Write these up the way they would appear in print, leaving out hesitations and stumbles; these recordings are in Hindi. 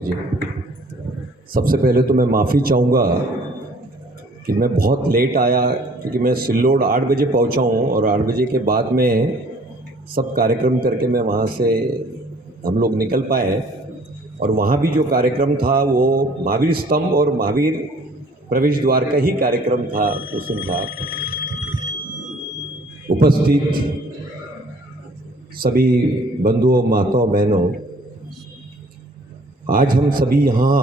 जी, सबसे पहले तो मैं माफ़ी चाहूँगा कि मैं बहुत लेट आया, क्योंकि मैं सिल्लोड 8 बजे पहुँचा हूँ और 8 बजे के बाद में सब कार्यक्रम करके मैं वहाँ से हम लोग निकल पाए। और वहाँ भी जो कार्यक्रम था वो महावीर स्तंभ और महावीर प्रवेश द्वार का ही कार्यक्रम था। उस दिन था उपस्थित सभी बंधुओं, माताओं, बहनों, आज हम सभी यहाँ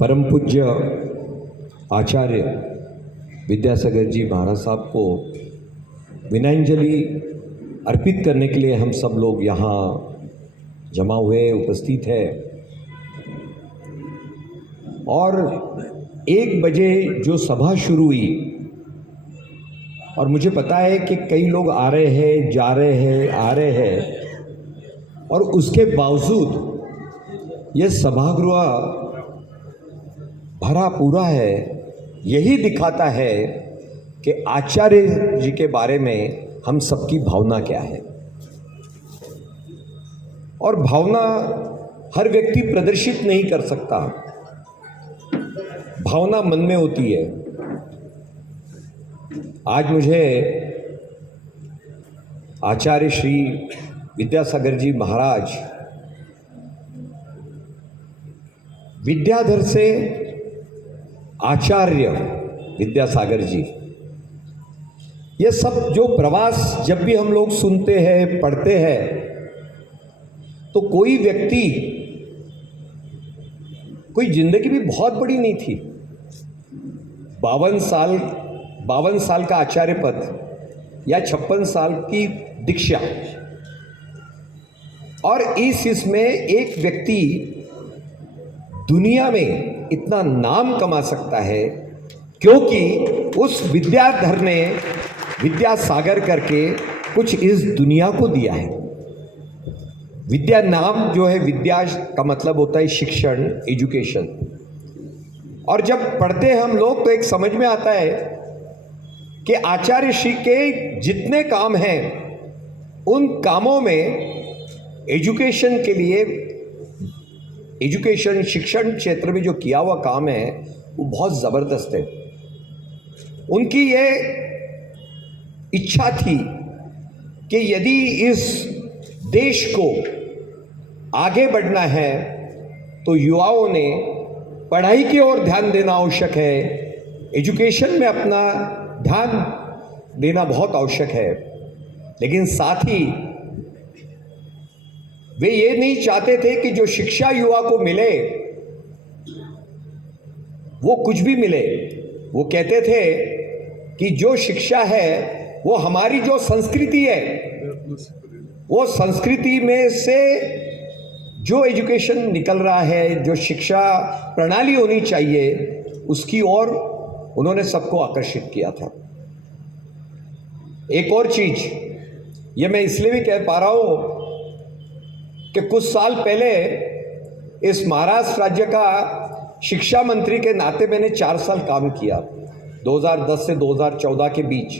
परम पूज्य आचार्य विद्यासागर जी महाराज साहब को विनयाञ्जलि अर्पित करने के लिए हम सब लोग यहाँ जमा हुए उपस्थित है। और 1 बजे जो सभा शुरू हुई, और मुझे पता है कि कई लोग आ रहे हैं, जा रहे हैं, आ रहे हैं, और उसके बावजूद ये सभागृह भरा पूरा है। यही दिखाता है कि आचार्य जी के बारे में हम सबकी भावना क्या है। और भावना हर व्यक्ति प्रदर्शित नहीं कर सकता, भावना मन में होती है। आज मुझे आचार्य श्री विद्यासागर जी महाराज, विद्याधर से आचार्य विद्यासागर जी, ये सब जो प्रवास जब भी हम लोग सुनते हैं, पढ़ते हैं, तो कोई व्यक्ति, कोई जिंदगी भी बहुत बड़ी नहीं थी। 52 साल का आचार्य पद या 56 साल की दीक्षा, और इसमें एक व्यक्ति दुनिया में इतना नाम कमा सकता है क्योंकि उस विद्याधर ने विद्यासागर करके कुछ इस दुनिया को दिया है। विद्या नाम जो है, विद्या का मतलब होता है शिक्षण, एजुकेशन। और जब पढ़ते हैं हम लोग तो एक समझ में आता है कि आचार्य श्री के जितने काम हैं उन कामों में एजुकेशन के लिए, एजुकेशन शिक्षण क्षेत्र में जो किया हुआ काम है वो बहुत ज़बरदस्त है। उनकी ये इच्छा थी कि यदि इस देश को आगे बढ़ना है तो युवाओं ने पढ़ाई की ओर ध्यान देना आवश्यक है, एजुकेशन में अपना ध्यान देना बहुत आवश्यक है। लेकिन साथ ही वे ये नहीं चाहते थे कि जो शिक्षा युवा को मिले वो कुछ भी मिले। वो कहते थे कि जो शिक्षा है वो हमारी जो संस्कृति है, वो संस्कृति में से जो एजुकेशन निकल रहा है, जो शिक्षा प्रणाली होनी चाहिए, उसकी ओर उन्होंने सबको आकर्षित किया था। एक और चीज ये मैं इसलिए भी कह पा रहा हूं कि कुछ साल पहले इस महाराष्ट्र राज्य का शिक्षा मंत्री के नाते मैंने 4 साल काम किया, 2010 से 2014 के बीच।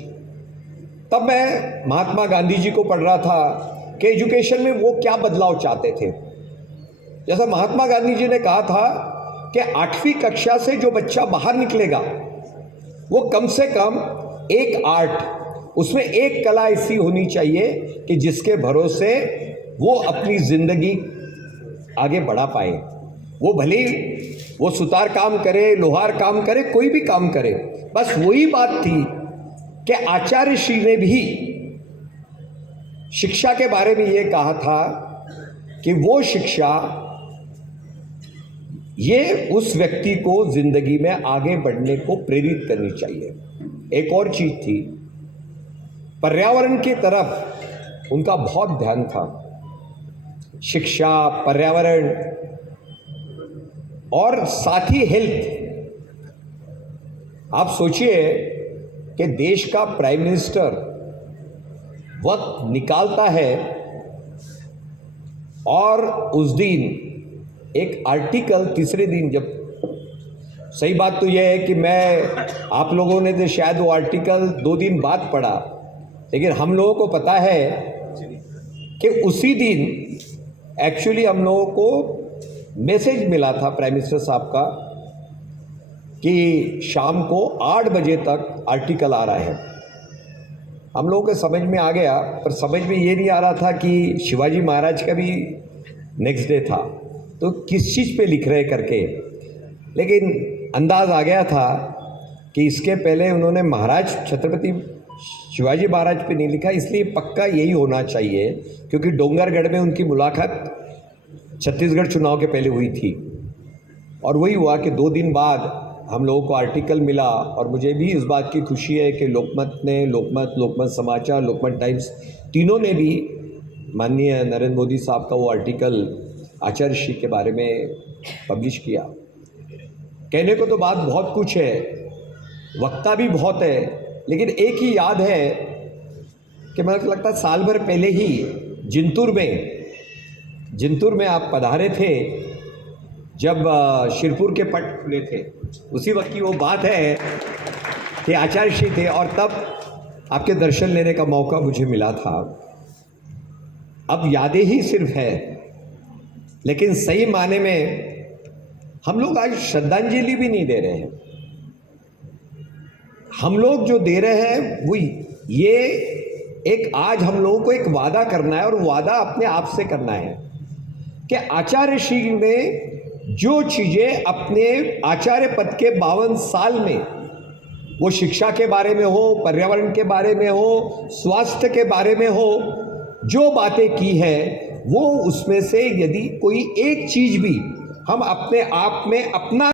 तब मैं महात्मा गांधी जी को पढ़ रहा था कि एजुकेशन में वो क्या बदलाव चाहते थे। जैसा महात्मा गांधी जी ने कहा था कि 8वीं कक्षा से जो बच्चा बाहर निकलेगा वो कम से कम एक आर्ट, उसमें एक कला ऐसी होनी चाहिए कि जिसके भरोसे वो अपनी जिंदगी आगे बढ़ा पाए। वो भले वो सुतार काम करे, लोहार काम करे, कोई भी काम करे, बस वही बात थी कि आचार्य श्री ने भी शिक्षा के बारे में ये कहा था कि वो शिक्षा ये उस व्यक्ति को जिंदगी में आगे बढ़ने को प्रेरित करनी चाहिए। एक और चीज थी, पर्यावरण की तरफ उनका बहुत ध्यान था। शिक्षा, पर्यावरण और साथ ही हेल्थ। आप सोचिए कि देश का प्राइम मिनिस्टर वक्त निकालता है और उस दिन एक आर्टिकल, तीसरे दिन, जब सही बात तो यह है कि मैं, आप लोगों ने तो शायद वो आर्टिकल 2 दिन बाद पढ़ा, लेकिन हम लोगों को पता है कि उसी दिन एक्चुअली हम लोगों को मैसेज मिला था प्राइम मिनिस्टर साहब का कि शाम को 8 बजे तक आर्टिकल आ रहा है। हम लोगों के समझ में आ गया, पर समझ में ये नहीं आ रहा था कि शिवाजी महाराज का भी नेक्स्ट डे था, तो किस चीज़ पे लिख रहे करके। लेकिन अंदाज आ गया था कि इसके पहले उन्होंने महाराज छत्रपति शिवाजी महाराज पे नहीं लिखा, इसलिए पक्का यही होना चाहिए, क्योंकि डोंगरगढ़ में उनकी मुलाकात छत्तीसगढ़ चुनाव के पहले हुई थी। और वही हुआ कि 2 दिन बाद हम लोगों को आर्टिकल मिला। और मुझे भी इस बात की खुशी है कि लोकमत ने, लोकमत समाचार, लोकमत टाइम्स, तीनों ने भी माननीय नरेंद्र मोदी साहब का वो आर्टिकल आचार्य श्री के बारे में पब्लिश किया। कहने को तो बात बहुत कुछ है, वक्ता भी बहुत है, लेकिन एक ही याद है कि मुझे लगता है साल भर पहले ही जिंतूर में आप पधारे थे जब शिरपुर के पट खुले थे। उसी वक्त की वो बात है कि आचार्य श्री थे और तब आपके दर्शन लेने का मौका मुझे मिला था। अब यादें ही सिर्फ है, लेकिन सही माने में हम लोग आज श्रद्धांजलि भी नहीं दे रहे हैं। हम लोग जो दे रहे हैं वो ये एक, आज हम लोगों को एक वादा करना है, और वादा अपने आप से करना है कि आचार्य श्री ने जो चीज़ें अपने आचार्य पद के 52 साल में, वो शिक्षा के बारे में हो, पर्यावरण के बारे में हो, स्वास्थ्य के बारे में हो, जो बातें की है, वो उसमें से यदि कोई एक चीज़ भी हम अपने आप में अपना